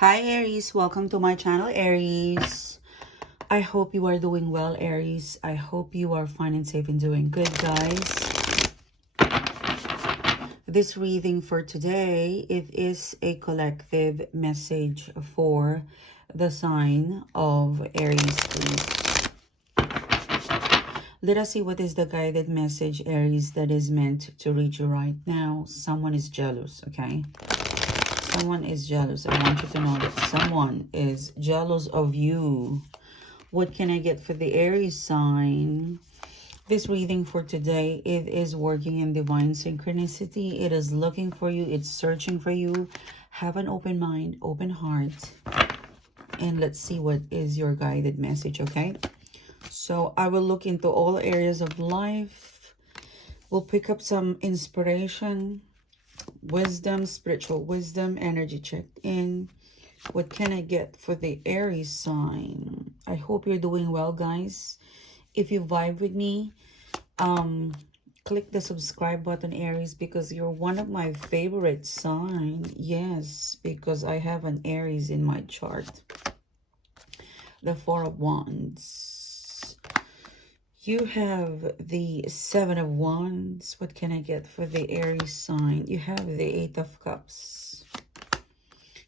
Hi Aries, welcome to my channel Aries. I hope you are doing well Aries. I hope you are fine and safe and doing good guys. This reading for today, it is a collective message for the sign of Aries please. Let us see what is the guided message Aries that is meant to reach you right now. Someone is jealous, okay? Someone is jealous. I want you to know that someone is jealous of you. What can I get for the Aries sign? This reading for today, it is working in divine synchronicity. It is looking for you. It's searching for you. Have an open mind, open heart. And let's see what is your guided message, okay? So I will look into all areas of life. We'll pick up some inspiration, wisdom, spiritual wisdom, energy checked in. What can I get for the Aries sign? I hope you're doing well, guys. If you vibe with me, click the subscribe button, Aries, because you're one of my favorite signs. Yes, because I have an Aries in my chart. The Four of Wands. You have the Seven of Wands. What can I get for the Aries sign? You have the Eight of Cups.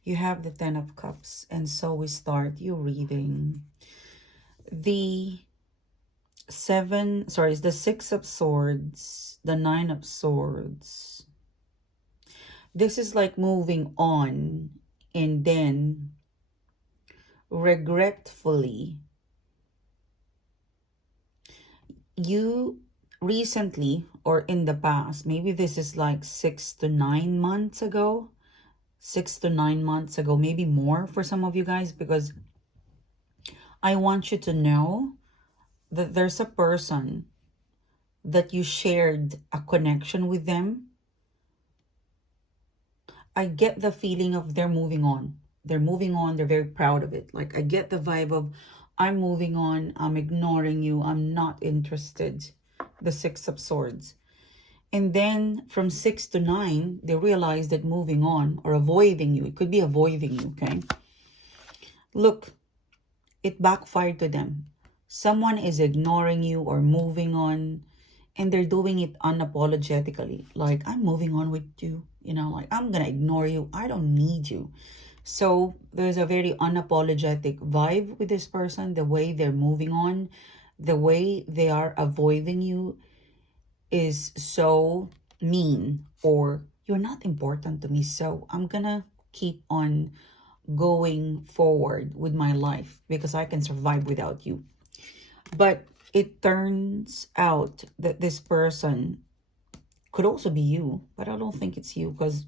You have the Ten of Cups. And so we start your reading. The Six of Swords, the Nine of Swords. This is like moving on and then regretfully. You recently or in the past, maybe this is like 6 to 9 months ago, 6 to 9 months ago, maybe more for some of you guys, because I want you to know that there's a person that you shared a connection with them. I get the feeling of they're moving on. They're moving on. They're very proud of it. Like I get the vibe of I'm moving on. I'm ignoring you. I'm not interested. The Six of Swords. And then from 6 to 9, they realize that moving on or avoiding you. It could be avoiding you, okay? Look, it backfired to them. Someone is ignoring you or moving on, and they're doing it unapologetically. Like, I'm moving on with you. You know, like, I'm going to ignore you. I don't need you. So there's a very unapologetic vibe with this person. The way they're moving on, the way they are avoiding you is so mean, or you're not important to me, so I'm gonna keep on going forward with my life because I can survive without you. But it turns out that this person could also be you, but I don't think it's you, because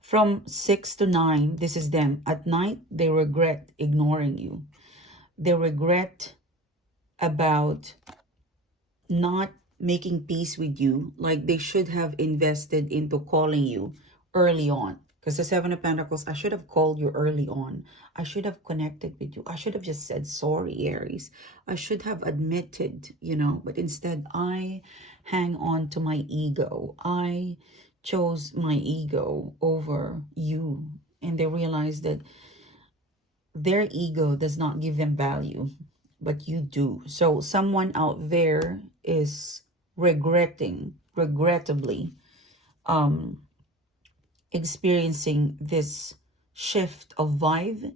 from 6 to 9, this is them. At night, they regret ignoring you. They regret about not making peace with you. Like they should have invested into calling you early on. Because the Seven of Pentacles, I should have called you early on. I should have connected with you. I should have just said sorry, Aries. I should have admitted, you know, but instead I hang on to my ego. I chose my ego over you. And they realized that their ego does not give them value, but you do. So someone out there is regrettably experiencing this shift of vibe.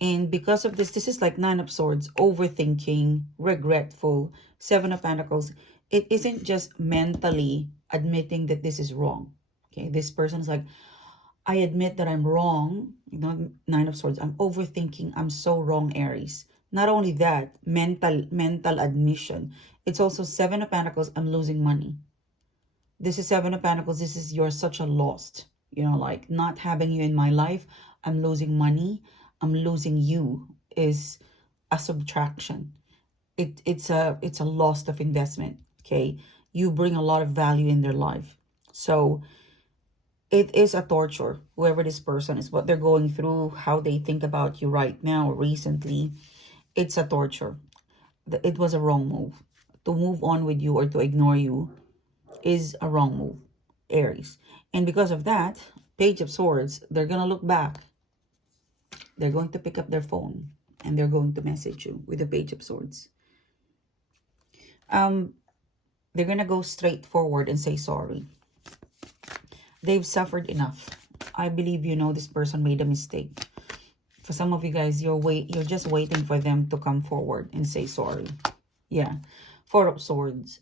And because of this, this is like Nine of Swords, overthinking, regretful, Seven of Pentacles. It isn't just mentally admitting that this is wrong. Okay, this person is like, I admit that I'm wrong. You know, Nine of Swords. I'm overthinking. I'm so wrong, Aries. Not only that, mental admission. It's also Seven of Pentacles. I'm losing money. This is Seven of Pentacles. This is you're such a lost. You know, like not having you in my life. I'm losing money. I'm losing you is a subtraction. It's a loss of investment. Okay, you bring a lot of value in their life. So it is a torture, whoever this person is, what they're going through, how they think about you right now or recently. It's a torture. It was a wrong move. To move on with you or to ignore you is a wrong move, Aries. And because of that, Page of Swords, they're going to look back. They're going to pick up their phone and they're going to message you with the Page of Swords. They're going to go straight forward and say sorry. They've suffered enough. I believe you know this person made a mistake. For some of you guys, you're just waiting for them to come forward and say sorry. Yeah. Four of Swords.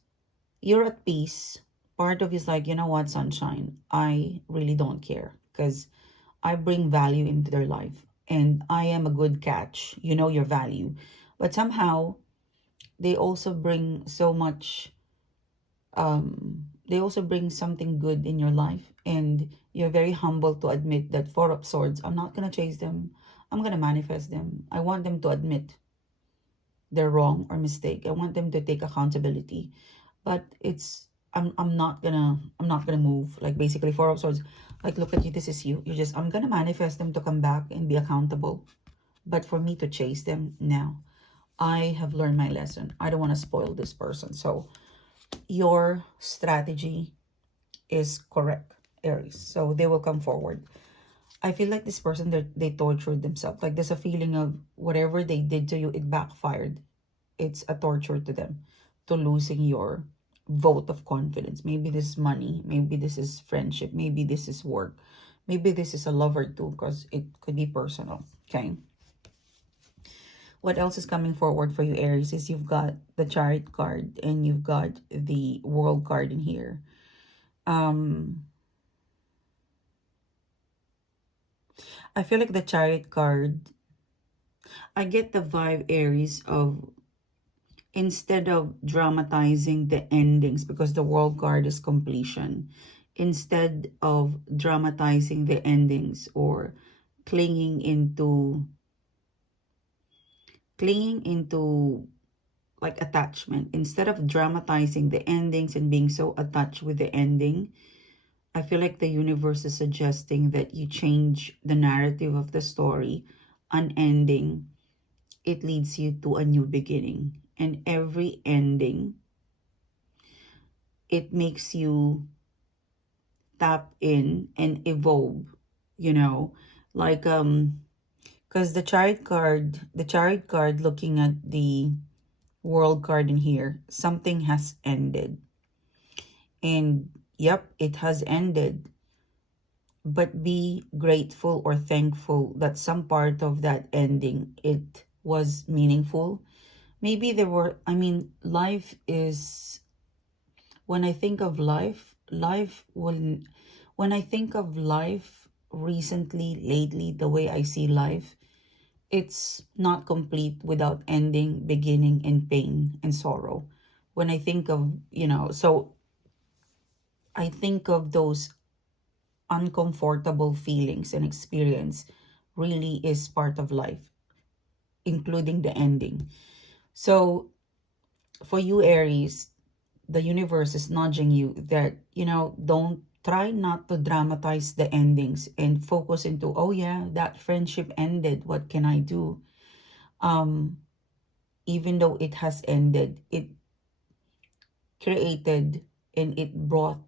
You're at peace. Part of you is like, you know what, sunshine, I really don't care because I bring value into their life and I am a good catch. You know your value. But somehow they also bring so much, they also bring something good in your life, and you're very humble to admit that Four of Swords, I'm not going to chase them. I'm going to manifest them. I want them to admit they're wrong or mistake. I want them to take accountability. But it's I'm not gonna move. Like basically Four of Swords, like look at you, this is you. You're just, I'm gonna manifest them to come back and be accountable. But for me to chase them now, I have learned my lesson. I don't want to spoil this person. So your strategy is correct, Aries. So they will come forward. I feel like this person, they tortured themselves. Like there's a feeling of whatever they did to you, it backfired. It's a torture to them, to losing your vote of confidence. Maybe this is money. Maybe this is friendship. Maybe this is work. Maybe this is a lover too, because it could be personal. Okay. What else is coming forward for you, Aries, is you've got the Chariot card and you've got the World card in here. I feel like the Chariot card, I get the vibe, Aries, of instead of dramatizing the endings, because the World card is completion, instead of dramatizing the endings or clinging into like attachment, instead of dramatizing the endings and being so attached with the ending, I feel like the universe is suggesting that you change the narrative of the story. An ending, it leads you to a new beginning. And every ending, it makes you tap in and evolve, you know, like, because the Chariot card looking at the World card in here, something has ended. And yep, it has ended. But be grateful or thankful that some part of that ending, it was meaningful. Maybe there were, I mean, life is, when I think of life, when I think of life recently, lately, the way I see life, it's not complete without ending, beginning, and pain and sorrow. When I think of, you know, so I think of those uncomfortable feelings and experience really is part of life, including the ending. So for you, Aries, the universe is nudging you that, you know, don't try not to dramatize the endings and focus into, oh yeah, that friendship ended. What can I do? Even though it has ended, it created and it brought,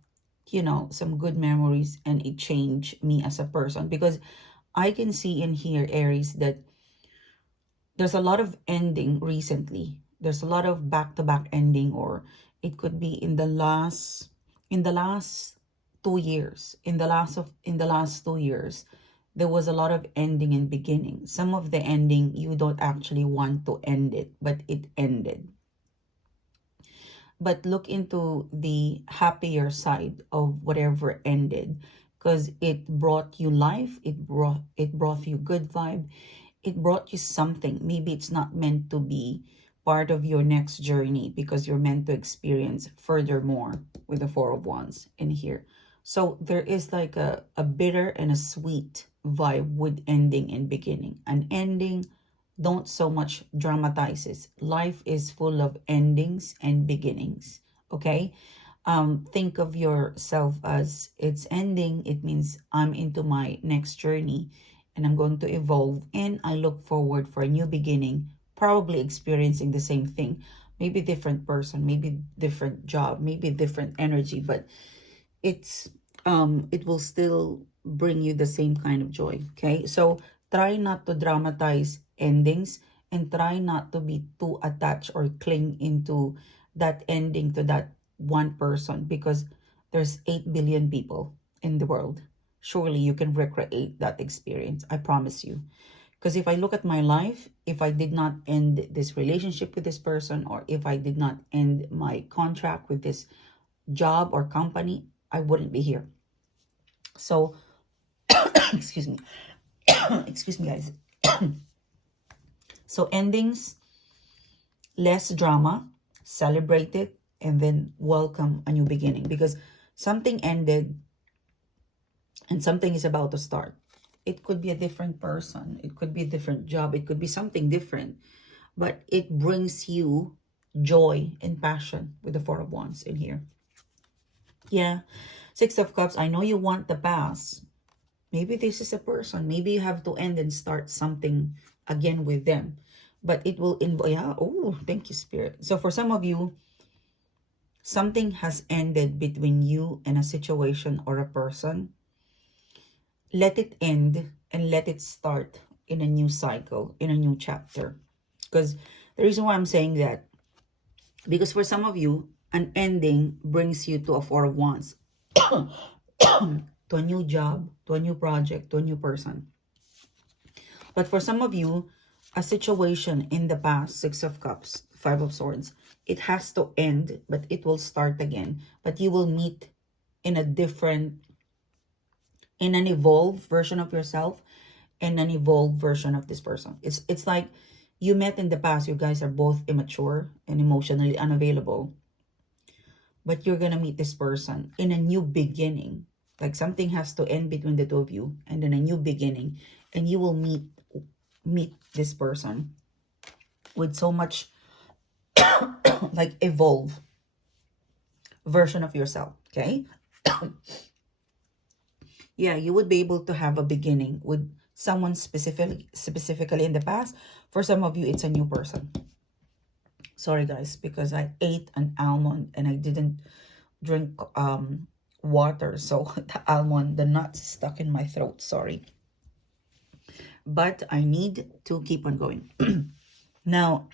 you know, some good memories, and it changed me as a person. Because I can see in here, Aries, that there's a lot of ending recently. There's a lot of back-to-back ending, or it could be in the last 2 years. In the last 2 years, there was a lot of ending and beginning. Some of the ending you don't actually want to end it, but it ended. But look into the happier side of whatever ended, because it brought you life, it brought you good vibe, it brought you something. Maybe it's not meant to be part of your next journey, because you're meant to experience furthermore with the Four of Wands in here. So there is like a bitter and a sweet vibe with ending and beginning. An ending, don't so much dramatize it. Life is full of endings and beginnings. Okay. Think of yourself as it's ending. It means I'm into my next journey and I'm going to evolve, and I look forward for a new beginning, probably experiencing the same thing. Maybe different person, maybe different job, maybe different energy, but it will still bring you the same kind of joy. Okay. So try not to dramatize endings, and try not to be too attached or cling into that ending to that one person, because there's 8 billion people in the world. Surely you can recreate that experience. I promise you. Because if I look at my life, if I did not end this relationship with this person, or if I did not end my contract with this job or company, I wouldn't be here. So, excuse me. Excuse me, guys. So endings, less drama, celebrate it, and then welcome a new beginning, because something ended and something is about to start. It could be a different person, it could be a different job, it could be something different, but it brings you joy and passion with the Four of Wands in here. Yeah, Six of Cups, I know you want the past. Maybe this is a person, maybe you have to end and start something again with them, but it will involve, yeah, oh, thank you, Spirit. So for some of you, something has ended between you and a situation or a person. Let it end and let it start in a new cycle, in a new chapter. Because the reason why I'm saying that, because for some of you, an ending brings you to a Four of Wands, to a new job, to a new project, to a new person. But for some of you, a situation in the past, Six of Cups, Five of Swords, it has to end, but it will start again. But you will meet in a different, in an evolved version of yourself, and an evolved version of this person. It's like you met in the past, you guys are both immature and emotionally unavailable. But you're gonna meet this person in a new beginning. Like something has to end between the two of you, and then a new beginning. And you will meet this person with so much like evolve version of yourself. Okay. Yeah, you would be able to have a beginning with someone specifically in the past. For some of you, it's a new person. Sorry guys, because I ate an almond and I didn't drink water, so the almond, the nuts stuck in my throat. Sorry, but I need to keep on going. Now,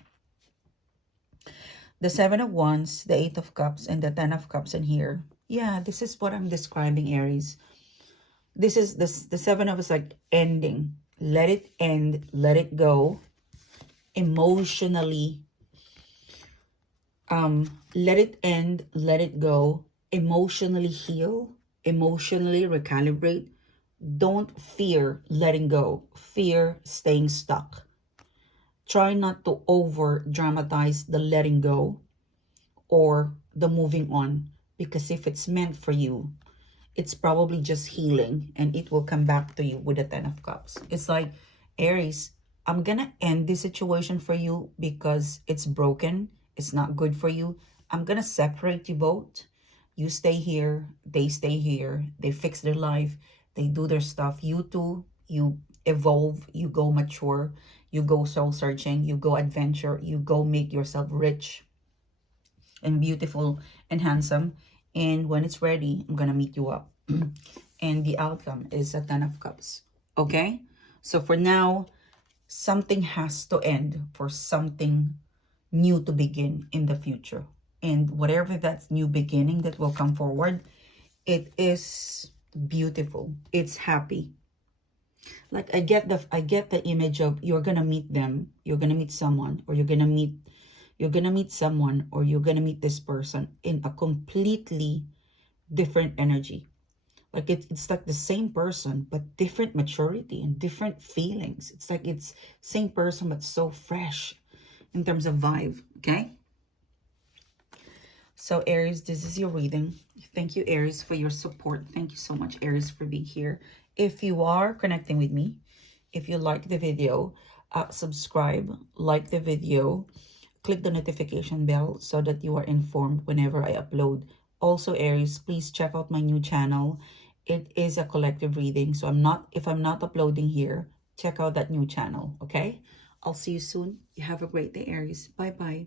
the Seven of Wands, the Eight of Cups, and the Ten of Cups in here. Yeah, this is what I'm describing, Aries. This is the Seven of us, like ending. Let it end, let it go. Emotionally, let it end, let it go. Emotionally heal, emotionally recalibrate. Don't fear letting go. Fear staying stuck. Try not to over dramatize the letting go or the moving on, because if it's meant for you, it's probably just healing and it will come back to you with the Ten of Cups. It's like, Aries, I'm gonna end this situation for you because it's broken, it's not good for you. I'm gonna separate you both. You stay here, they stay here, they fix their life, they do their stuff. You two, you evolve, you go mature, you go soul searching, you go adventure, you go make yourself rich and beautiful and handsome. And when it's ready, I'm gonna meet you up. And the outcome is a Ten of Cups. Okay, so for now, something has to end for something new to begin in the future. And whatever that new beginning that will come forward, it is beautiful, it's happy. Like I get the image of, you're gonna meet them, you're gonna meet someone, or you're gonna meet someone, or you're gonna meet this person in a completely different energy. Like it's like the same person, but different maturity and different feelings. It's like it's same person, but so fresh in terms of vibe. Okay. So Aries, this is your reading. Thank you, Aries, for your support. Thank you so much, Aries, for being here. If you are connecting with me, if you like the video, subscribe, like the video, click the notification bell so that you are informed whenever I upload. Also, Aries, please check out my new channel. It is a collective reading, so if I'm not uploading here, check out that new channel. Okay, I'll see you soon. You have a great day, Aries. Bye bye.